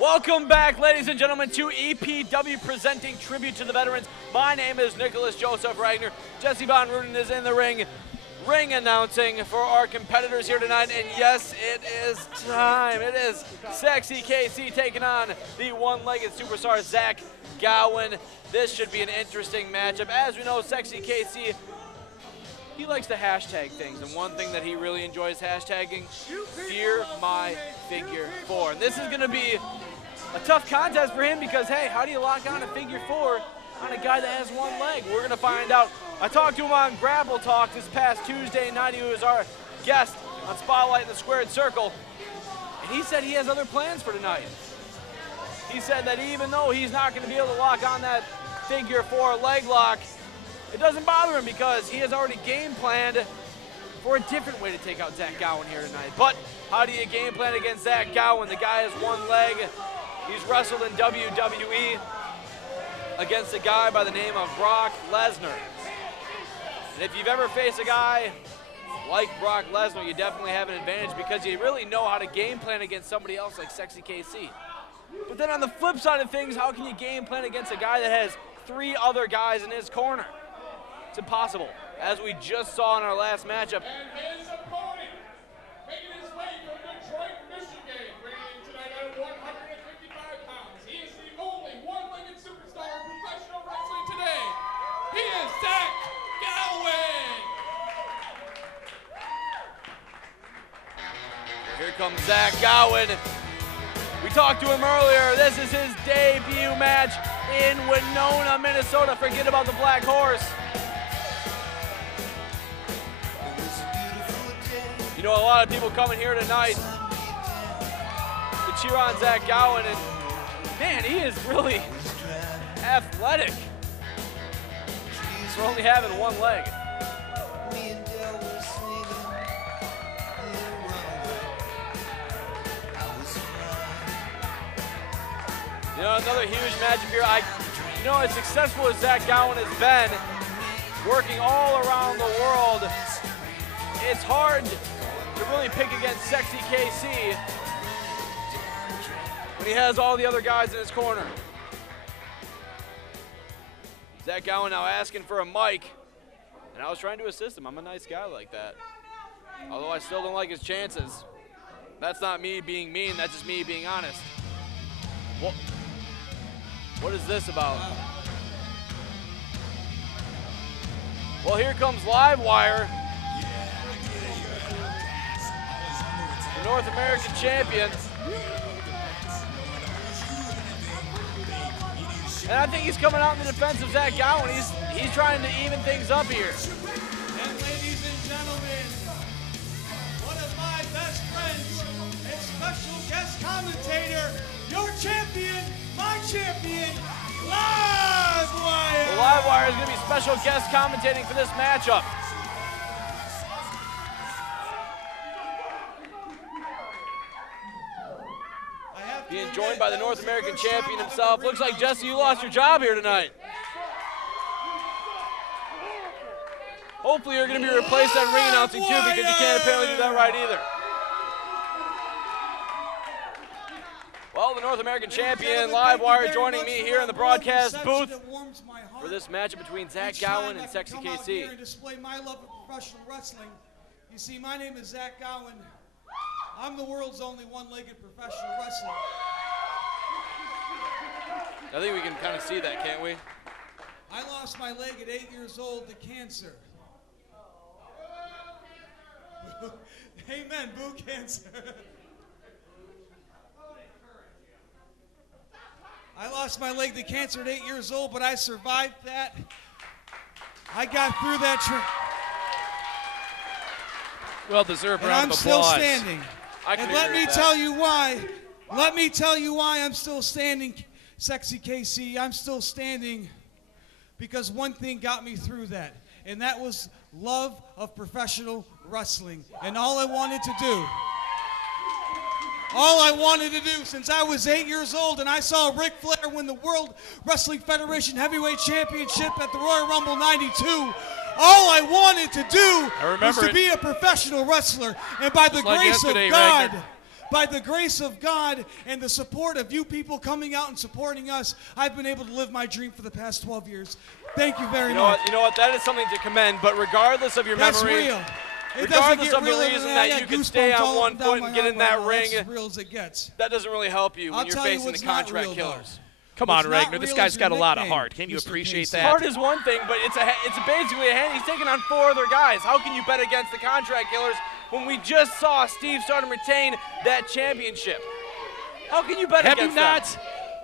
Welcome back, ladies and gentlemen, to EPW presenting Tribute to the Veterans. My name is Nicholas Joseph Ragnar. Jesse Von Ruden is in the ring announcing for our competitors here tonight. And yes, it is time. It is Sexy KC taking on the one-legged superstar Zach Gowen. This should be an interesting matchup. As we know, Sexy KC, he likes to hashtag things, and one thing that he really enjoys hashtagging, Fear My Figure 4. And this is going to be a tough contest for him because, hey, how do you lock on a figure 4 on a guy that has one leg? We're going to find out. I talked to him on Grapple Talk this past Tuesday night. He was our guest on Spotlight in the Squared Circle, and he said he has other plans for tonight. He said that even though he's not going to be able to lock on that figure 4 leg lock, it doesn't bother him because he has already game planned for a different way to take out Zach Gowen here tonight. But how do you game plan against Zach Gowen? The guy has one leg. He's wrestled in WWE against a guy by the name of Brock Lesnar. And if you've ever faced a guy like Brock Lesnar, you definitely have an advantage because you really know how to game plan against somebody else like Sexy KC. But then on the flip side of things, how can you game plan against a guy that has 3 other guys in his corner? It's impossible, as we just saw in our last matchup. And his opponent, making his way from Detroit, Michigan, weighing tonight at 155 pounds. He is the only one-legged superstar in professional wrestling today. He is Zach Gowen. Here comes Zach Gowen. We talked to him earlier. This is his debut match in Winona, Minnesota. Forget about the Black Horse. You know, a lot of people coming here tonight to cheer on Zach Gowen, and man, he is really athletic for only having one leg. You know, another huge matchup here. You know, as successful as Zach Gowen has been, working all around the world, it's hard to really pick against Sexy KC when he has all the other guys in his corner. Zach Gowen now asking for a mic, and I was trying to assist him. I'm a nice guy like that. Although I still don't like his chances. That's not me being mean, that's just me being honest. What is this about? Well, here comes Livewire, the North American champion. And I think he's coming out in the defense of Zach Gowen. He's trying to even things up here. And ladies and gentlemen, one of my best friends and special guest commentator, your champion, my champion, Livewire! The Livewire is going to be special guest commentating for this matchup. Being joined by the North American champion himself. Looks like, Jesse, you lost your job here tonight. Hopefully you're going to be replaced on ring announcing too, because you can't apparently do that right either. Well, the North American champion, Livewire, joining me here in the broadcast booth for this matchup between Zach Gowen and Sexy KC. And display my love of professional wrestling. You see, my name is Zach Gowen. I'm the world's only one-legged professional wrestler. I think we can kind of see that, can't we? I lost my leg at 8 years old to cancer. Amen, boo cancer. I lost my leg to cancer at 8 years old, but I survived that. I got through that. Well-deserved round of applause. I'm still standing. And let me tell you why. Let me tell you why I'm still standing, Sexy KC. I'm still standing because one thing got me through that, and that was love of professional wrestling. And all I wanted to do since I was 8 years old and I saw Ric Flair win the World Wrestling Federation Heavyweight Championship at the Royal Rumble 92, all I wanted to do was to be a professional wrestler. And by the grace of God, by the grace of God and the support of you people coming out and supporting us, I've been able to live my dream for the past 12 years. Thank you very much. You know what? That is something to commend. But regardless of your That's memory, real. regardless of the reason that you can stay on one foot and get in that ring, that's as real as it gets. That doesn't really help you when you're facing the contract killers. Come on, Ragnar. This guy's got a lot of heart. Can you appreciate that? Heart is one thing, but it's basically a hand. He's taking on 4 other guys. How can you bet against the contract killers when we just saw Steve Stardom retain that championship? How can you bet against them?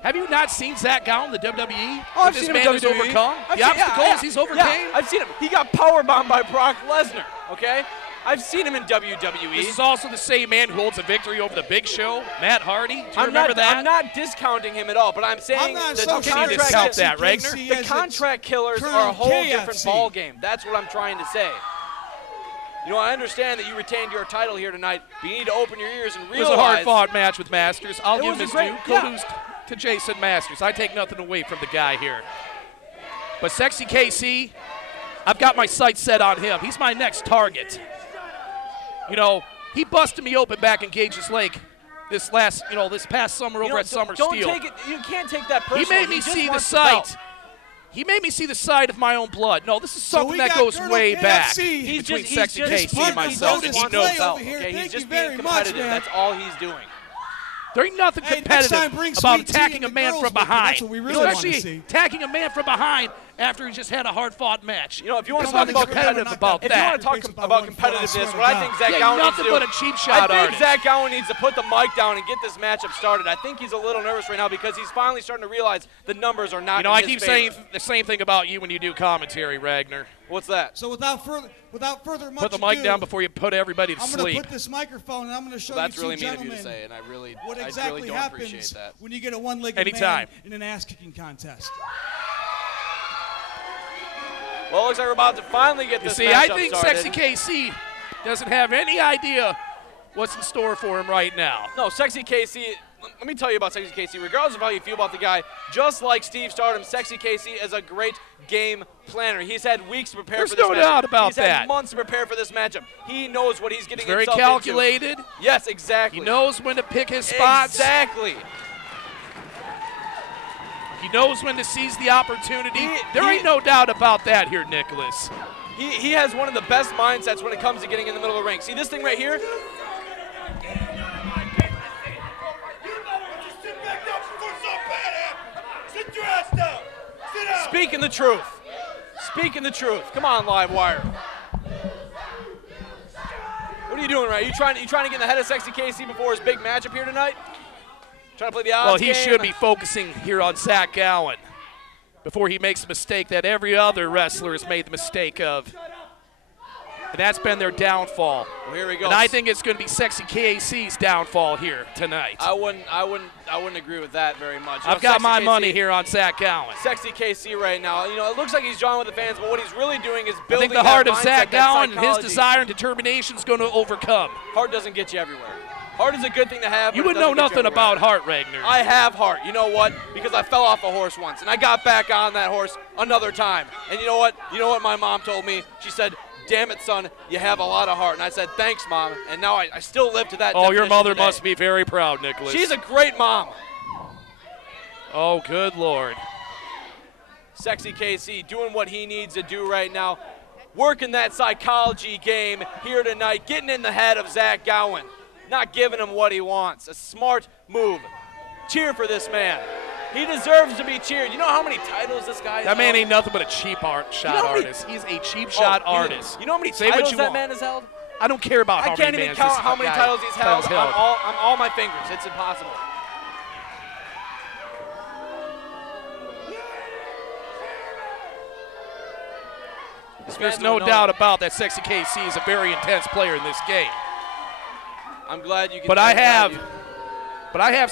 Have you not seen Zach Gowen, the WWE? Oh, I've seen him in WWE. Overcome the obstacles he's overcame. Yeah, I've seen him. He got powerbombed by Brock Lesnar, okay? I've seen him in WWE. This is also the same man who holds a victory over the Big Show, Matt Hardy. Do you remember that? I'm not discounting him at all, but I'm saying the contract killers are a whole different ball game. That's what I'm trying to say. You know, I understand that you retained your title here tonight, but you need to open your ears and realize. It was a hard-fought match with Masters. I'll give him his due. Kudos to Jason Masters. I take nothing away from the guy here. But Sexy KC, I've got my sights set on him. He's my next target. You know, he busted me open back in Gage's Lake this past summer over at Summer Steel. You can't take that personally. He made me see the sight. He made me see the side of my own blood. No, this is something that goes way back between Sexy KC and myself, and he knows that. He's just being competitive. That's all he's doing. There ain't nothing competitive about attacking a man from behind. That's what we really want to see. Attacking a man from behind after he just had a hard-fought match. You know, if you want to talk about competitiveness, what I think Zach Gowen needs to do, but a cheap shot I think Zach Gowen needs to put the mic down and get this matchup started. I think he's a little nervous right now because he's finally starting to realize the numbers are not. You know, I keep saying the same thing about you when you do commentary, Ragnar. What's that? So without further much put the mic down before you put everybody to sleep. sleep. I'm going to put this microphone and I'm going to show that's you really two mean of gentlemen you to say, and I really don't appreciate that. When you get a one-legged man in an ass-kicking contest. Well, it looks like we're about to finally get this matchup I think started. Sexy KC doesn't have any idea what's in store for him right now. No, Sexy KC, let me tell you about Sexy KC. Regardless of how you feel about the guy, just like Steve Stardom, Sexy KC is a great game planner. He's had weeks to prepare for this matchup. There's no doubt about that. He's had months to prepare for this matchup. He knows what he's getting himself into. Very calculated. Yes, exactly. He knows when to pick his spots. Exactly. He knows when to seize the opportunity. There ain't no doubt about that here, Nicholas. He has one of the best mindsets when it comes to getting in the middle of the ring. See this thing right here? Speaking the truth. Speaking the truth. Come on, Live Wire. What are you doing, right? You trying to get in the head of Sexy KC before his big matchup here tonight? Trying to play the odds game? Well, he should be focusing here on Zach Gowen before he makes a mistake that every other wrestler has made the mistake of. And that's been their downfall. Well, here we go. And I think it's going to be Sexy KC's downfall here tonight. I wouldn't agree with that very much. I've got my money here on Zach Gowen. Sexy KC right now. You know, it looks like he's drawing with the fans, but what he's really doing is building. I think the heart of Zach Gowen and his desire and determination is going to overcome. Heart doesn't get you everywhere. Heart is a good thing to have. You would know nothing about heart, Ragnar. I have heart. You know what? Because I fell off a horse once, and I got back on that horse another time. And you know what? You know what my mom told me? She said, "Damn it, son, you have a lot of heart." And I said, "Thanks, Mom." And now I still live to that. Oh, your mother today. must be very proud, Nicholas. She's a great mom. Oh, good Lord. Sexy KC doing what he needs to do right now. Working that psychology game here tonight. Getting in the head of Zach Gowen. Not giving him what he wants. A smart move. Cheer for this man. He deserves to be cheered. You know how many titles this guy has? That man ain't nothing but a cheap shot artist. He's a cheap shot artist. You know how many titles that man has held? I don't care about how many. I can't even count how many titles he's held on all my fingers. It's impossible. There's no doubt about that. Sexy KC is a very intense player in this game. I'm glad you can. But I have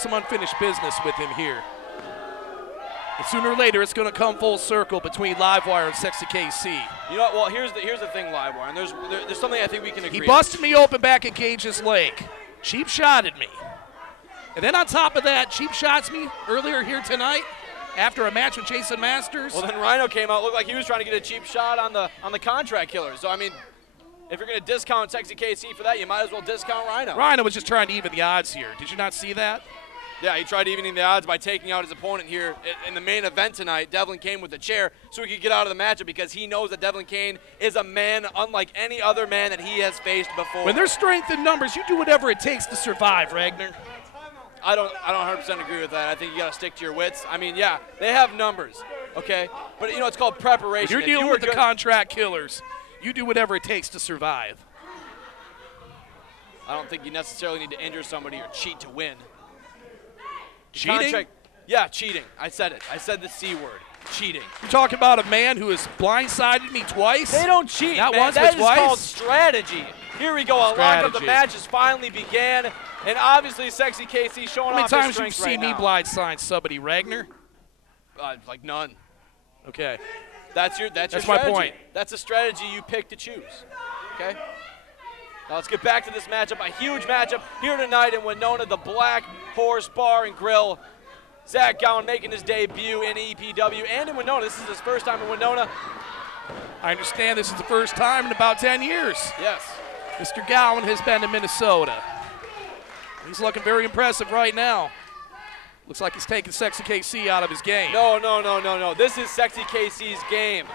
some unfinished business with him here. And sooner or later, it's going to come full circle between Livewire and Sexy KC. You know what? Well, here's the thing, Livewire, and there's something I think we can agree. He busted me open back at Gage's Lake. Cheap shotted me. And then on top of that, cheap shots me earlier here tonight after a match with Jason Masters. Well, then Rhino came out, looked like he was trying to get a cheap shot on the contract killer. So I mean, if you're going to discount Sexy KC for that, you might as well discount Rhino. Rhino was just trying to even the odds here. Did you not see that? Yeah, he tried evening the odds by taking out his opponent here in the main event tonight, Devlin Kane, with the chair, so he could get out of the matchup because he knows that Devlin Kane is a man unlike any other man that he has faced before. When there's strength in numbers, you do whatever it takes to survive, Ragnar. I don't 100% agree with that. I think you got to stick to your wits. I mean, yeah, they have numbers, okay? But, you know, it's called preparation. When you're dealing with the contract killers, you do whatever it takes to survive. I don't think you necessarily need to injure somebody or cheat to win. Cheating? Yeah, cheating. I said it. I said the C word. Cheating. You're talking about a man who has blindsided me twice? They don't cheat, Not man. once, That but twice? is called strategy. Here we go. A lock of the match has finally began, and obviously Sexy KC showing off his strength right now. How many times you've seen me blindside somebody, Ragnar? Like none. Okay. That's your my strategy. point. That's a strategy you pick to choose. Okay? Now let's get back to this matchup. A huge matchup here tonight in Winona, the Black Horse Bar and Grill. Zach Gowen making his debut in EPW and in Winona. This is his first time in Winona. I understand this is the first time in about 10 years. Yes. Mr. Gowen has been to Minnesota. He's looking very impressive right now. Looks like he's taking Sexy KC out of his game. No. This is Sexy KC's game.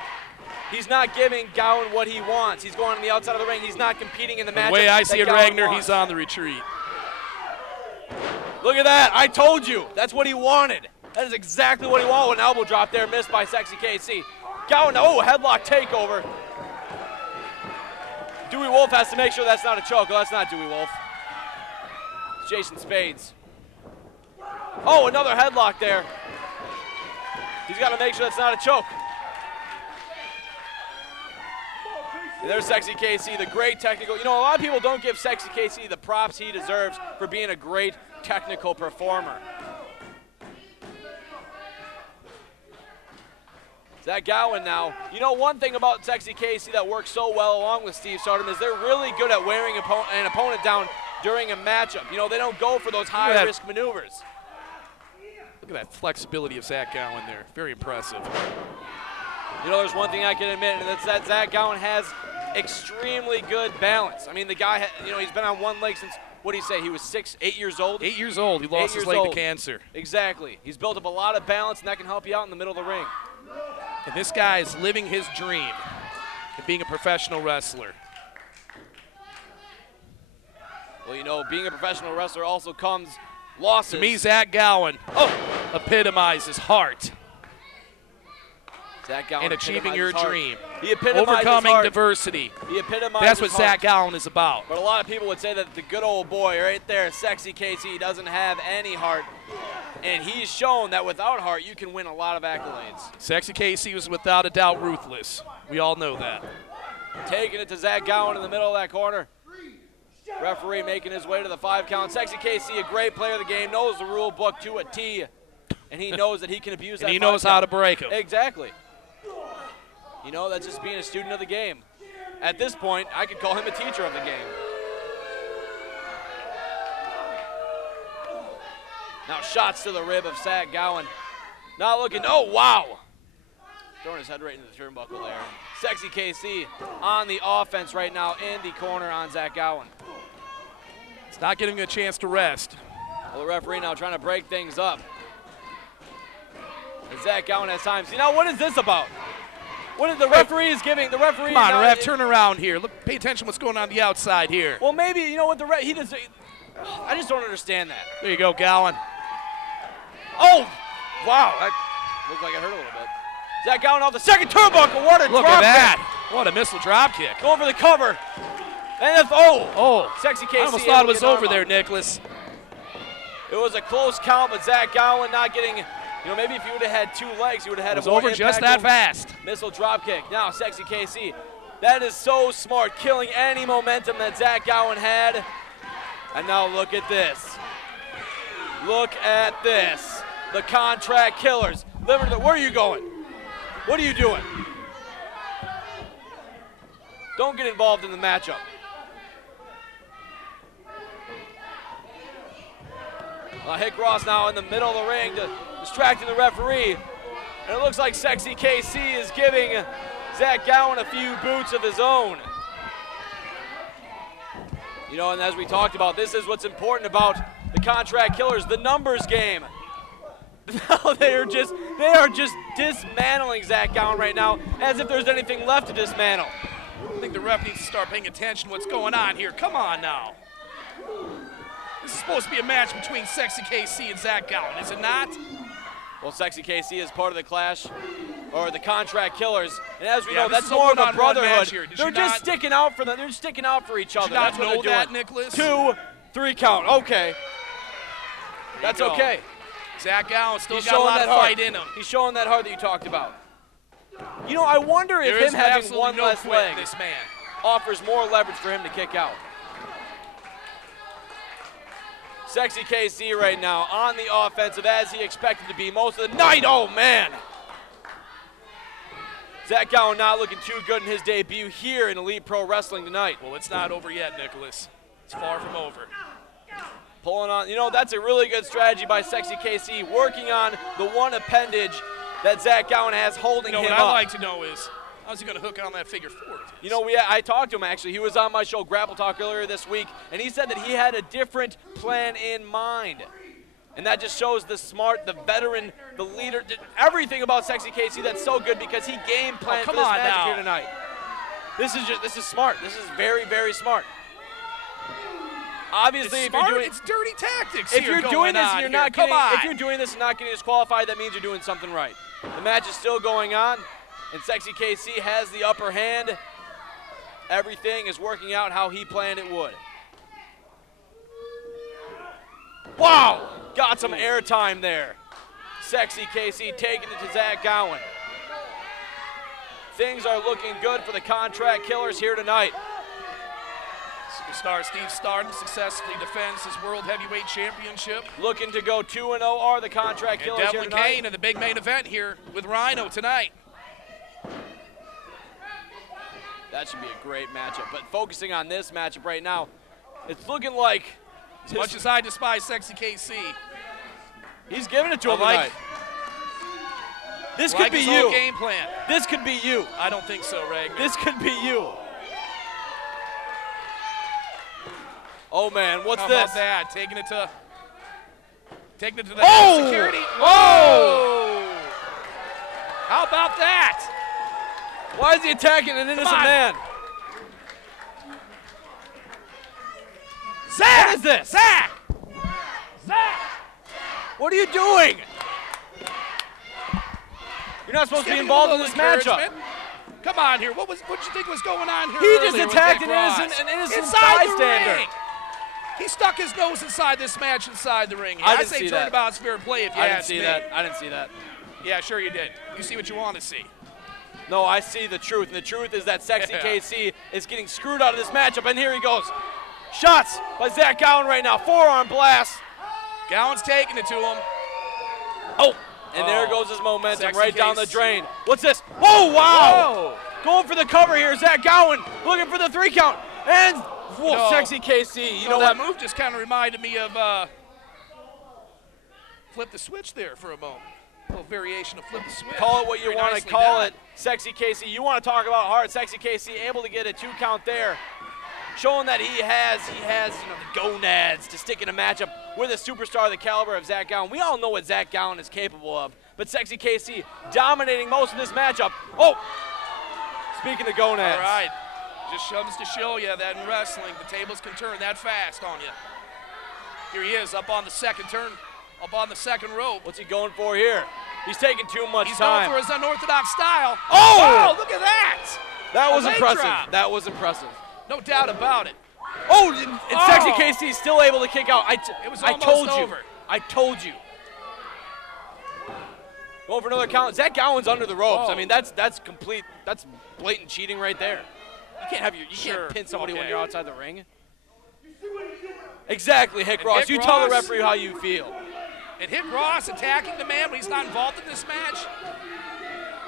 He's not giving Gowen what he wants. He's going on the outside of the ring. He's not competing in the matchup. The way I see it, Gowen Ragnar, wants. he's on the retreat. Look at that. I told you. That's what he wanted. That is exactly what he wanted. An elbow drop there, missed by Sexy KC. Gowen, headlock takeover. Dewey Wolf has to make sure that's not a choke. Oh, that's not Dewey Wolf. It's Jason Spades. Oh, another headlock there. He's got to make sure that's not a choke. And there's Sexy KC, the great technical. You know, a lot of people don't give Sexy KC the props he deserves for being a great technical performer. Zach Gowen now. You know, one thing about Sexy KC that works so well along with Steve Stardom is they're really good at wearing an opponent down during a matchup. You know, they don't go for those high-risk maneuvers. Look at that flexibility of Zach Gowen there. Very impressive. You know, there's one thing I can admit, and that's that Zach Gowen has extremely good balance. I mean, the guy, he's been on one leg since, what do you say, he was 8 years old? 8 years old. He lost his leg to cancer. Exactly. He's built up a lot of balance, and that can help you out in the middle of the ring. And this guy is living his dream of being a professional wrestler. Well, you know, being a professional wrestler also comes losses. To me, Zach Gowen epitomizes heart. Zach Gowen and achieving your dream. He epitomizes overcoming heart. diversity. He epitomizes That's what heart. Zach Gowen is about. But a lot of people would say that the good old boy right there, Sexy KC, doesn't have any heart. And he's shown that without heart, you can win a lot of accolades. Sexy KC was without a doubt ruthless. We all know that. Taking it to Zach Gowen in the middle of that corner. Referee making his way to the 5 count. Sexy KC, a great player of the game, knows the rule book to a T. And he knows that he can abuse that. And he knows how to break them. Exactly. You know, that's just being a student of the game. At this point, I could call him a teacher of the game. Now shots to the rib of Zach Gowen. Not looking, oh wow. Throwing his head right into the turnbuckle there. Sexy KC on the offense right now in the corner on Zach Gowen. It's not giving him a chance to rest. Well, the referee now trying to break things up. And Zach Gowen has time. See, now what is this about? What is the referee is giving? The referee. Come on, ref, turn around here. Look, pay attention to what's going on the outside here. Well, maybe, you know what, he does. I just don't understand that. There you go, Gowen. Oh, wow, that looked like it hurt a little bit. Zach Gowen off the second turnbuckle. What a Look drop at that. kick. What a missile drop kick. Going for the cover. And Sexy KC. I almost thought it was over there, Nicholas. It was a close count, but Zach Gowen not getting, you know, maybe if he would have had 2 legs, he would have had it was a more over just that fast. Missile drop kick. Now Sexy KC. That is so smart, killing any momentum that Zach Gowen had. And now look at this. Look at this. The contract killers. Where are you going? What are you doing? Don't get involved in the matchup. Hick Ross now in the middle of the ring, distracting the referee. And it looks like Sexy KC is giving Zach Gowen a few boots of his own. You know, and as we talked about, this is what's important about the contract killers, the numbers game. They are just dismantling Zach Gowen right now as if there's anything left to dismantle. I think the ref needs to start paying attention to what's going on here. Come on now. This is supposed to be a match between Sexy KC and Zach Gowen, is it not? Well, Sexy KC is part of the Clash, or the Contract Killers, and as we know, this that's is a more of a one-on-one match brotherhood. here. Did They're you just not- sticking out for them. They're sticking out for each other. Did you not That's what know they're that, doing. Nicholas? 2, 3 count. Okay. That's you go. okay. Zach Gowen still He's got a showing lot that of heart. fight in him. He's showing that heart that you talked about. You know, I wonder if There him is having absolutely one no less quit, leg this man. offers more leverage for him to kick out. Sexy KC right now on the offensive as he expected to be most of the night. Oh, man. Zach Gowen not looking too good in his debut here in Elite Pro Wrestling tonight. Well, it's not over yet, Nicholas. It's far from over. Pulling on, you know, that's a really good strategy by Sexy KC, working on the one appendage that Zach Gowen has holding You know, him what up. I'd like to know is, how's he going to hook on that figure 4? You know, I talked to him, actually. He was on my show, Grapple Talk, earlier this week, and he said that he had a different plan in mind. And that just shows the smart, the veteran, the leader, everything about Sexy KC that's so good because he game planned for this match here tonight. This is smart. This is very, very smart. Obviously, It's if smart, you're doing it's dirty tactics if here you're going doing this on and you're here. not Come getting on. if you're doing this and not getting disqualified, that means you're doing something right. The match is still going on, and Sexy KC has the upper hand. Everything is working out how he planned it would. Wow! Got some airtime there. Sexy KC taking it to Zach Gowen. Things are looking good for the Contract Killers here tonight. Superstar Steve Starden successfully defends his World Heavyweight Championship. Looking to go 2-0 are the Contract And Killers here Devlin tonight. Kane in the big main event here with Rhino tonight. That should be a great matchup. But focusing on this matchup right now, it's looking like As much as I despise Sexy KC, he's giving it to him like- tonight. This like could be his whole you. game plan. This could be you. I don't think so, Ragnar. This could be you. Oh man, what's How this? about that? Taking it to the Oh! security. Oh! How about that? Why is he attacking an innocent on. man? Zach! What is this? Zach! Zach! What are you doing? You're not supposed to be Giving him involved a in little this matchup. encouragement. Come on here. What did you think was going on here? He just earlier with attacked Nick an Ross? innocent inside bystander. The ring. He stuck his nose inside this match inside the ring. I I didn't say see that. turnabout's fair play if you I didn't ask see me. that. I didn't see that. Yeah, sure you did. You see what you want to see. No, I see the truth, and the truth is that Sexy KC is getting screwed out of this matchup, and here he goes. Shots by Zach Gowen right now. Forearm blast. Gowen's taking it to him. Oh, and there goes his momentum Sexy right down the KC. drain. What's this? Oh, wow. Whoa. Going for the cover here, Zach Gowen looking for the 3 count. And whoa, No. Sexy KC. You know that what? move just kind of reminded me of flip the switch there for a moment. A little variation of flip the switch. Call it what you Very want to nicely call done. it. Sexy KC, you want to talk about heart. Sexy KC able to get a 2 count there. Showing that he has the gonads to stick in a matchup with a superstar of the caliber of Zach Gowen. We all know what Zach Gowen is capable of, but Sexy KC dominating most of this matchup. Oh, speaking of gonads. All right. Just shoves to show you that in wrestling, the tables can turn that fast on you. Here he is up on the second turn, up on the second rope. What's he going for here? He's taking too much He's time. going for his unorthodox style. Oh! Look at that! That was A leg impressive. drop. That was impressive. No doubt about it. Oh, and Sexy KC still able to kick out. It was I almost told you. over. I told you. Going for another count. Zach Gowen's under the ropes. Oh. I mean, that's complete. That's blatant cheating right there. You can't have you Sure. can't pin somebody when Okay. you're outside the ring. Exactly, Hick And Ross. Hick You tell the Ross- referee how you feel. And Hick Ross attacking the man when he's not involved in this match.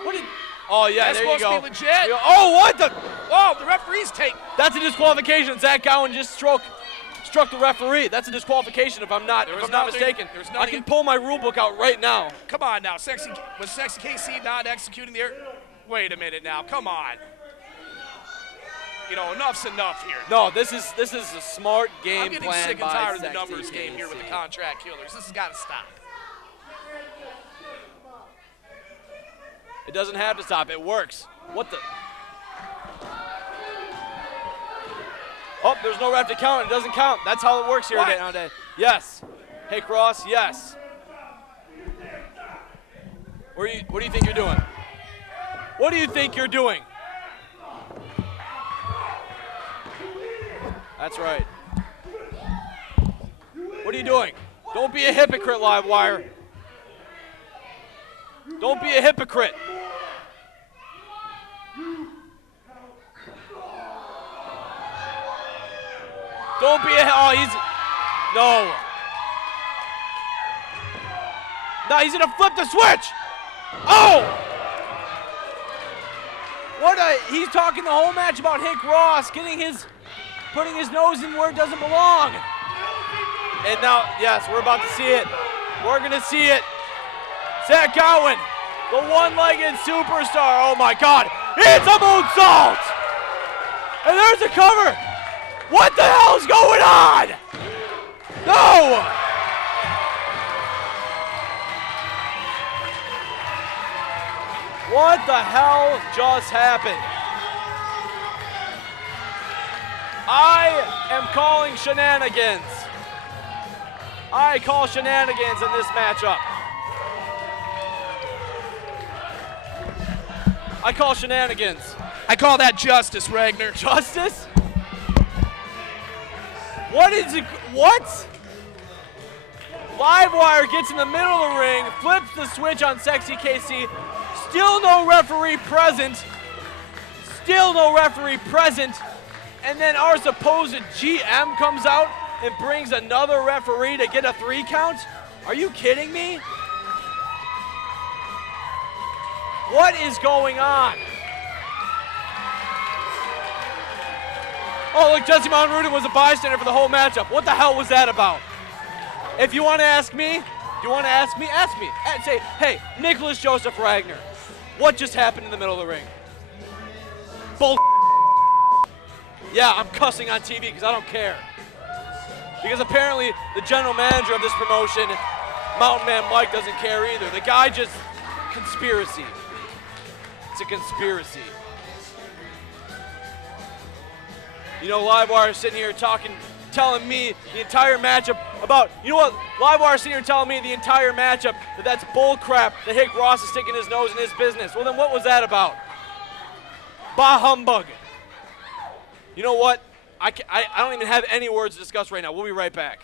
What did? Oh yeah, That's there you supposed go. to be legit. There you go. Oh, what the? Oh, the referee's take. That's a disqualification. Zach Gowen just struck the referee. That's a disqualification if I'm not nothing- mistaken. there was I nothing- can pull my rule book out right now. Come on now, was Sexy KC not executing the air? Wait a minute now, come on. enough's enough here. No, this is a smart game I'm getting plan sick and by tired of the Sexy numbers game here with the KC. contract killers. This has got to stop. It doesn't have to stop. It works. What the? Oh, there's no ref to count. It doesn't count. That's how it works here nowadays. Yes. Hey, Cross, yes. What do you think you're doing? What do you think you're doing? That's right. What are you doing? Don't be a hypocrite, Livewire. Don't be a hypocrite. Don't be a, oh, he's, no. No, he's gonna flip the switch. Oh! What a, he's talking the whole match about Hick Ross putting his nose in where it doesn't belong. And now, yes, we're about to see it. We're gonna see it. Zach Gowen, the one-legged superstar. Oh my God, it's a moonsault! And there's a cover. What the hell's going on? No! What the hell just happened? I am calling shenanigans. I call shenanigans in this matchup. I call shenanigans. I call that justice, Ragnar. Justice? What is it? What? Livewire gets in the middle of the ring, flips the switch on Sexy KC. Still no referee present. Still no referee present. And then our supposed GM comes out and brings another referee to get a 3 count? Are you kidding me? What is going on? Oh, look, Jesse Monrudin was a bystander for the whole matchup. What the hell was that about? If you want to ask me, ask me. And say, hey, Nicholas Joseph Ragnar, what just happened in the middle of the ring? Bull. Yeah, I'm cussing on TV because I don't care. Because apparently the general manager of this promotion, Mountain Man Mike, doesn't care either. The guy just, conspiracy. It's a conspiracy. You know, Livewire is sitting here telling me the entire matchup about, you know what, Livewire is sitting here telling me the entire matchup that's bull crap that Hick Ross is sticking his nose in his business. Well, then what was that about? Bah humbug. You know what? I don't even have any words to discuss right now. We'll be right back.